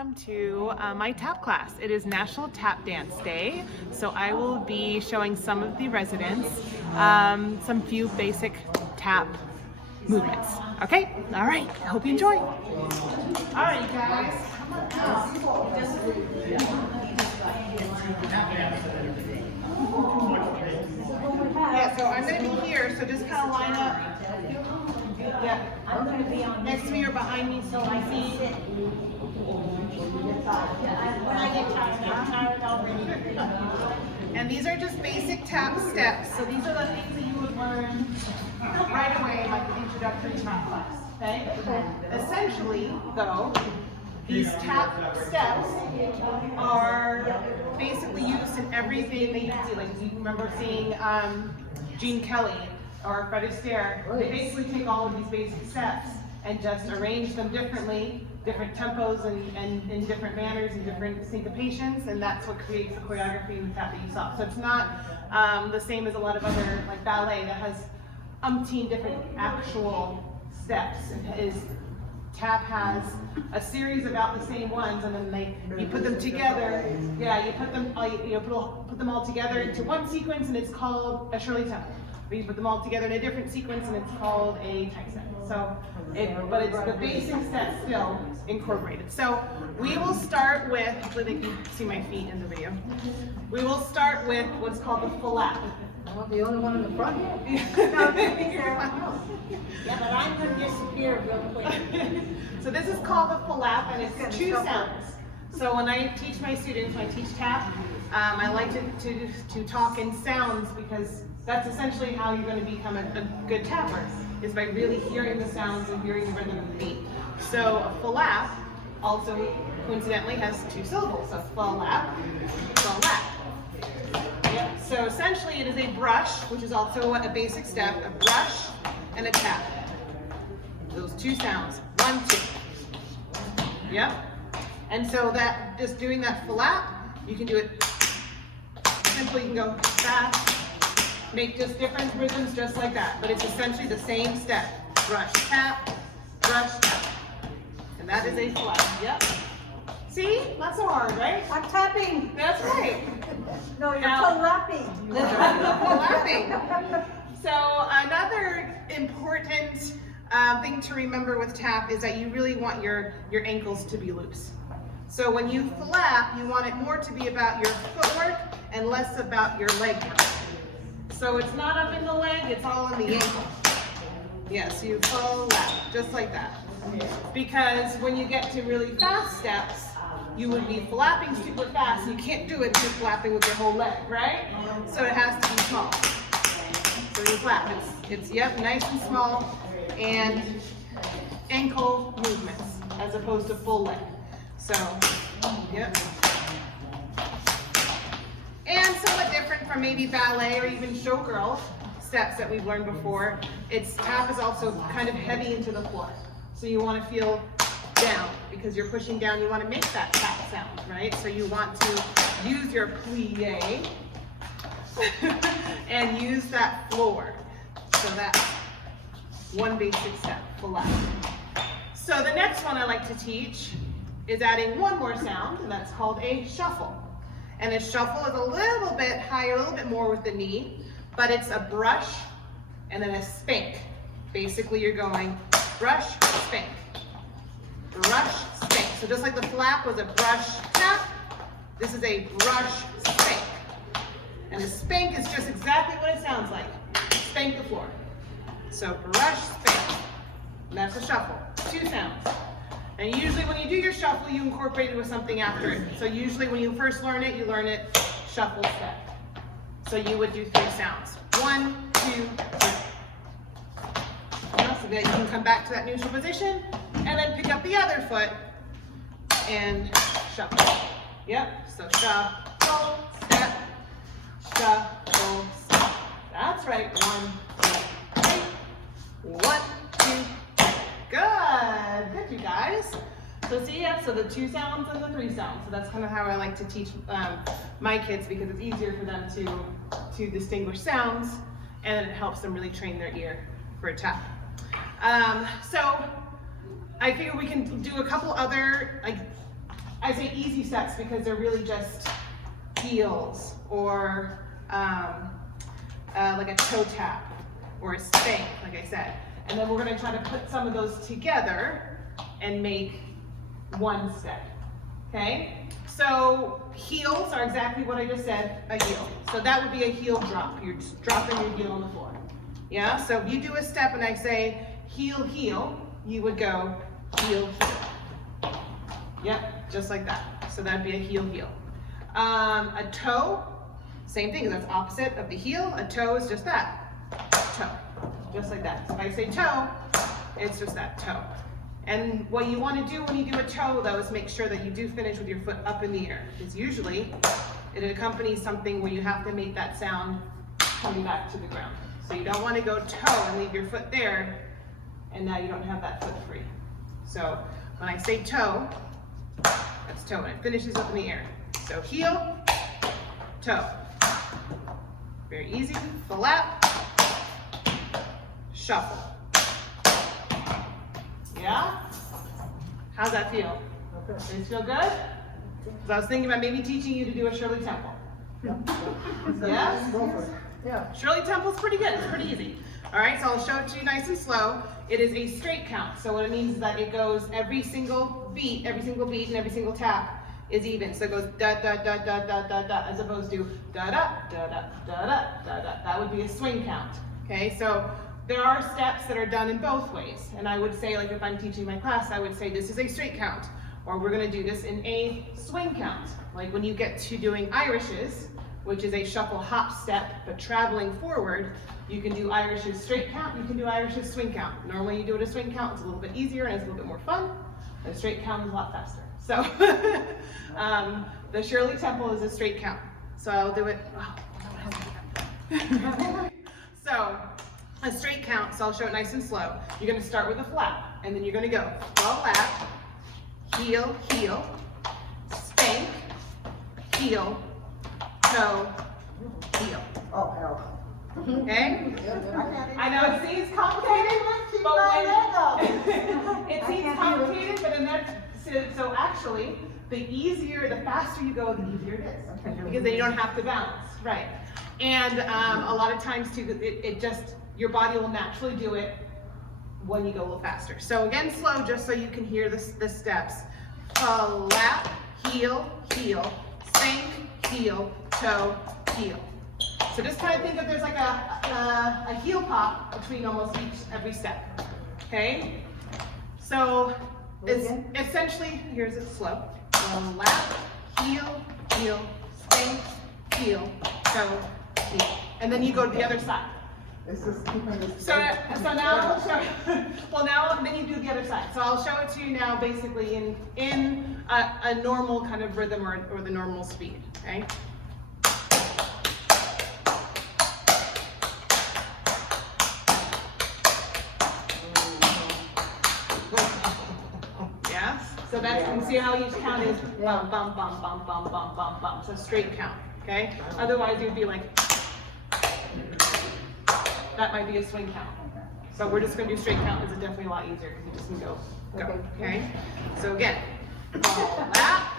welcome to my tap class. It is National Tap Dance Day, so I will be showing some of the residents some few basic tap movements. Okay? All right. I hope you enjoy. All right, guys. Come on out. Yeah, so I'm going to be here, so just kind of line up. Yeah, I'm going to be on next to me or behind me so I see. When I get tired, I'm tired already. And these are just basic tap steps. So these are the things that you would learn right away, like the introductory tap class. Okay? Essentially, though, these tap steps are basically used in everything that you see. Like you remember seeing Gene Kelly or Fred Astaire. They basically take all of these basic steps and just arrange them differently, different tempos and in different manners and different syncopations, and that's what creates the choreography and the tap that you saw. So it's not the same as a lot of other, like ballet, that has umpteen different actual steps. Tap has a series of about the same ones, and then you put them together. Yeah, you put them put them all together into one sequence, and it's called a Shirley Temple. Or you put them all together in a different sequence, and it's called a type step. So, but it's the basic steps still incorporated. So we will start with, hopefully they can see my feet in the video. We will start with what's called the flap. I'm the only one in the front. Yeah, but I'm going to disappear real quick. So this is called the flap, and it's two sounds. So when I teach my students, when I teach tap, I like to talk in sounds, because that's essentially how you're going to become a good tapper, is by really hearing the sounds and hearing the rhythm of the beat. So a flap also coincidentally has two syllables. So flap, flap. Yep. So essentially it is a brush, which is also a basic step, a brush and a tap. Those two sounds, 1, 2. Yep. And so that, just doing that flap, you can do it simply, you can go fast, make just different rhythms just like that, but it's essentially the same step. Brush, tap, tap. And that is a flap. Yep. See? Not so hard, right? I'm tapping. That's right. No, you're flapping. Flapping. So another important thing to remember with tap is that you really want your ankles to be loose. So when you flap, you want it more to be about your footwork and less about your leg work. So it's not up in the leg, it's all in the ankle. Yes, you flap, just like that. Because when you get to really fast steps, you would be flapping super fast. You can't do it just flapping with your whole leg, right? So it has to be small. So you flap, it's yep, nice and small, and ankle movements as opposed to full leg. So, yep. And somewhat different from maybe ballet or even showgirl steps that we've learned before. Tap is also kind of heavy into the floor. So you want to feel down, because you're pushing down, you want to make that tap sound, right? So you want to use your plie and use that floor. So that's one basic step, flap. So the next one I like to teach is adding one more sound, and that's called a shuffle. And a shuffle is a little bit higher, a little bit more with the knee, but it's a brush and then a spank. Basically you're going brush, spank. Brush, spank. So just like the flap was a brush, tap, this is a brush, spank. And a spank is just exactly what it sounds like. Spank the floor. So brush, spank. And that's a shuffle. Two sounds. And usually when you do your shuffle, you incorporate it with something after it. So usually when you first learn it, you learn it shuffle step. So you would do 3 sounds. 1, 2, 3. So that you can come back to that neutral position, and then pick up the other foot and shuffle. Yep, so shuffle, step, shuffle, step. That's right, 1, 2, 3. 1, 2, 3. Good, you guys. So see, yeah, so the 2 sounds and the 3 sounds. So that's kind of how I like to teach my kids, because it's easier for them to distinguish sounds, and it helps them really train their ear for a tap. So I figure we can do a couple other I say easy steps because they're really just heels or like a toe tap or a spank, like I said. And then we're gonna try to put some of those together and make one step, okay? So heels are exactly what I just said, a heel. So that would be a heel drop. You're just dropping your heel on the floor. Yeah, so if you do a step and I say heel, heel, you would go heel, heel. Yep, just like that. So that'd be a heel, heel. A toe, same thing, that's opposite of the heel. A toe is just that, toe, just like that. So if I say toe, it's just that toe. And what you want to do when you do a toe, though, is make sure that you do finish with your foot up in the air. Because usually it accompanies something where you have to make that sound coming back to the ground. So you don't want to go toe and leave your foot there, and now you don't have that foot free. So when I say toe, that's toe, and it finishes up in the air. So heel, toe. Very easy. Flap, shuffle. Yeah? How's that feel? Does it feel good? So I was thinking about maybe teaching you to do a Shirley Temple. Yes? Yeah. Shirley Temple's pretty good. It's pretty easy. All right, so I'll show it to you nice and slow. It is a straight count. So what it means is that it goes every single beat, and every single tap is even. So it goes da da da da da da da, as opposed to da da da da da da da da. That would be a swing count. Okay, so there are steps that are done in both ways. And I would say, like if I'm teaching my class, I would say this is a straight count, or we're gonna do this in a swing count. Like when you get to doing Irishes, which is a shuffle hop step, but traveling forward, you can do Irishes straight count, you can do Irishes swing count. Normally you do it a swing count, it's a little bit easier and it's a little bit more fun. A straight count is a lot faster. So the Shirley Temple is a straight count. So I'll do it, so a straight count, so I'll show it nice and slow. You're gonna start with a flap, and then you're gonna go flap, heel, heel, spank, heel, toe, heel. Oh, hell. Okay? I know it seems complicated, but when it seems complicated, but in that, so actually, the easier, the faster you go, the easier it is, because then you don't have to balance, right? And a lot of times too, it just, your body will naturally do it when you go a little faster. So again, slow, just so you can hear the steps. Flap, heel, heel, spank, heel, toe, heel. So just kind of think of there's like a heel pop between almost every step, okay? So it's essentially, here's it slow. Flap, heel, heel, spank, heel, toe, heel. And then you go to the other side. So now, then you do the other side. So I'll show it to you now basically in a normal kind of rhythm or the normal speed, okay? Yes? So that's, you can see how each count is bum, bum, bum, bum, bum, bum, bum, bum. So straight count, okay? Otherwise you'd be like, that might be a swing count. So we're just gonna do straight count. It's definitely a lot easier because you just can go, okay? So again, flap,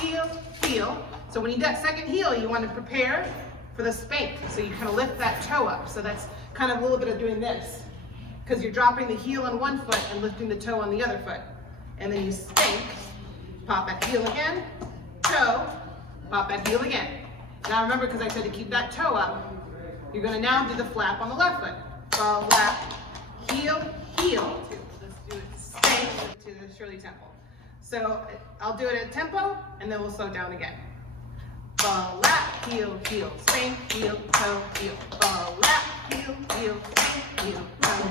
heel, heel. So when you do that second heel, you want to prepare for the spank. So you kind of lift that toe up. So that's kind of a little bit of doing this, because you're dropping the heel on one foot and lifting the toe on the other foot. And then you spank, pop that heel again, toe, pop that heel again. Now remember, because I said to keep that toe up, you're going to now do the flap on the left foot. Flap, heel, heel. Let's do it, spank to the Shirley Temple. So I'll do it at tempo, and then we'll slow down again. Flap, heel, heel, spank, heel, toe, heel. Flap, heel, heel, spank, heel, toe.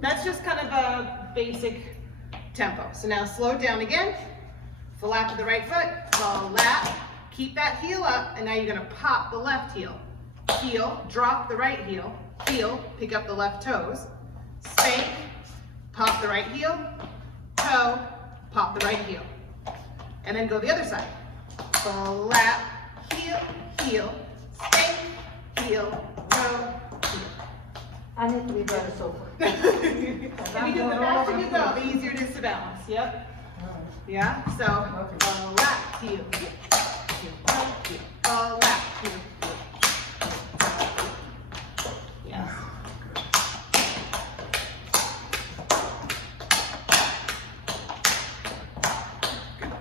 That's just kind of a basic tempo. So now slow down again. Flap to the right foot. Flap, keep that heel up, and now you're going to pop the left heel. Heel, drop the right heel, heel, pick up the left toes, spank, pop the right heel, toe, pop the right heel. And then go the other side. Flap, heel, heel, spank, heel, toe, heel. I need to be better sober. If you do the faster you go, the easier it is to balance. Yep. Yeah? So, fall lap, heel, heel, heel, toe, heel, fall lap, heel, heel, heel, toe, heel. Yes.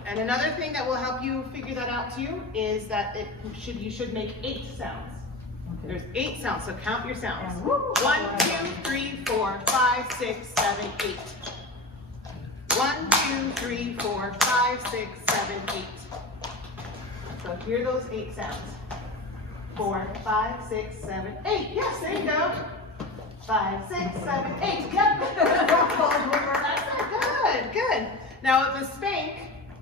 And another thing that will help you figure that out too is that you should make 8 sounds. There's 8 sounds, so count your sounds. 1, 2, 3, 4, 5, 6, 7, 8. 1, 2, 3, 4, 5, 6, 7, 8. So hear those 8 sounds. 4, 5, 6, 7, 8. Yes, there you go. 5, 6, 7, 8. Yep. That's it. Good, good. Now the spank,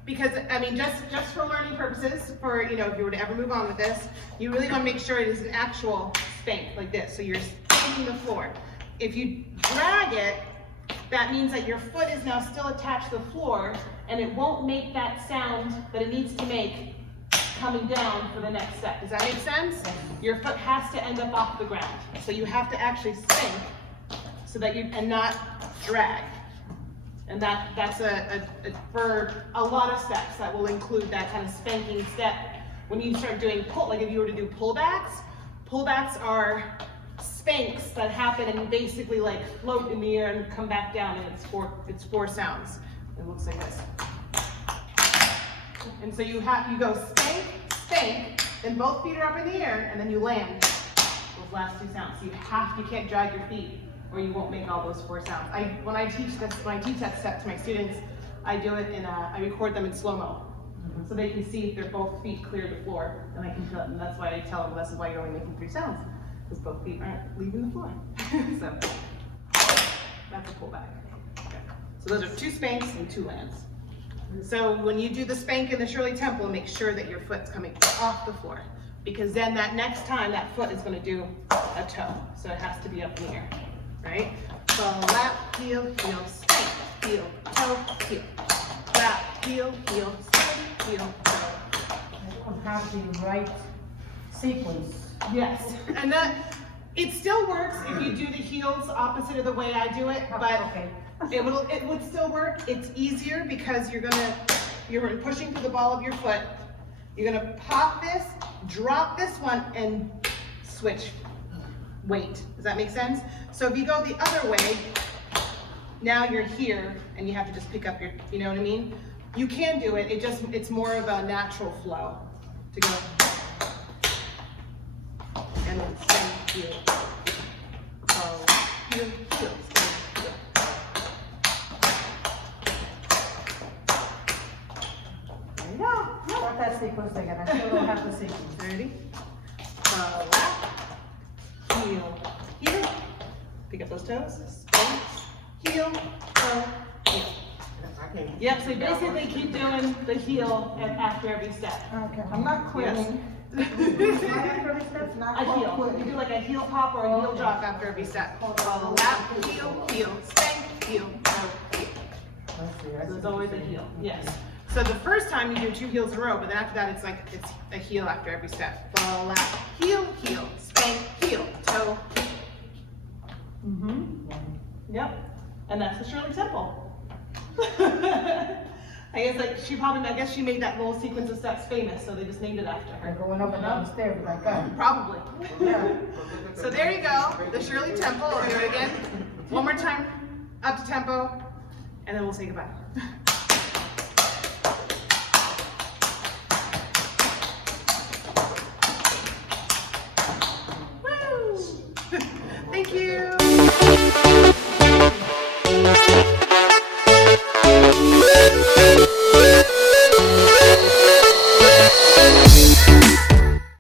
because I mean, just for learning purposes, for if you were to ever move on with this, you really want to make sure it is an actual spank like this. So you're spanking the floor. If you drag it, that means that your foot is now still attached to the floor, and it won't make that sound that it needs to make coming down for the next step. Does that make sense? Your foot has to end up off the ground. So you have to actually spank so that and not drag. And that's for a lot of steps that will include that kind of spanking step. When you start doing like if you were to do pullbacks are spanks that happen and basically like float in the air and come back down, and it's 4 sounds. It looks like this. And so you go spank, spank, then both feet are up in the air, and then you land those last 2 sounds. So you can't drag your feet, or you won't make all those 4 sounds. When I teach that step to my students, I do it I record them in slow-mo. So they can see if their both feet clear the floor, and I can tell them, and that's why I tell them this is why you're only making 3 sounds, because both feet aren't leaving the floor. So that's a pullback. Okay. So those are 2 spanks and 2 lands. So when you do the spank in the Shirley Temple, make sure that your foot's coming off the floor, because then that next time that foot is going to do a toe, so it has to be up in the air. Right? So lap, heel, heel, spank, heel, toe, heel. Lap, heel, heel, spank, heel, toe. I don't have the right sequence. Yes, and it still works if you do the heels opposite of the way I do it, but Okay. it would still work. It's easier because you're pushing through the ball of your foot. You're gonna pop this, drop this one, and switch weight. Does that make sense? So if you go the other way, now you're here and you have to just pick up you know what I mean? You can do it, it's more of a natural flow to go. And then spank, heel, heel, heel, spank, heel. There you go. Got that sequence again. I still don't have the sequence. Ready? Lap, heel, heel. Pick up those toes. Spank, heel, toe, heel. Yep, so basically keep doing the heel after every step. Okay, I'm not quitting. A heel. You do like a heel pop or a heel drop after every step. Lap, heel, heel, spank, heel, toe, heel. So there's always a heel. Yes. So the first time you do 2 heels in a row, but then after that it's a heel after every step. Lap, heel, heel, spank, heel, toe, heel. Yep. And that's the Shirley Temple. I guess she made that little sequence of steps famous, so they just named it after I'm her. going up and down the stairs like that. Probably. Yeah. So there you go, the Shirley Temple. I'll do it again. One more time, up to tempo, and then we'll say goodbye.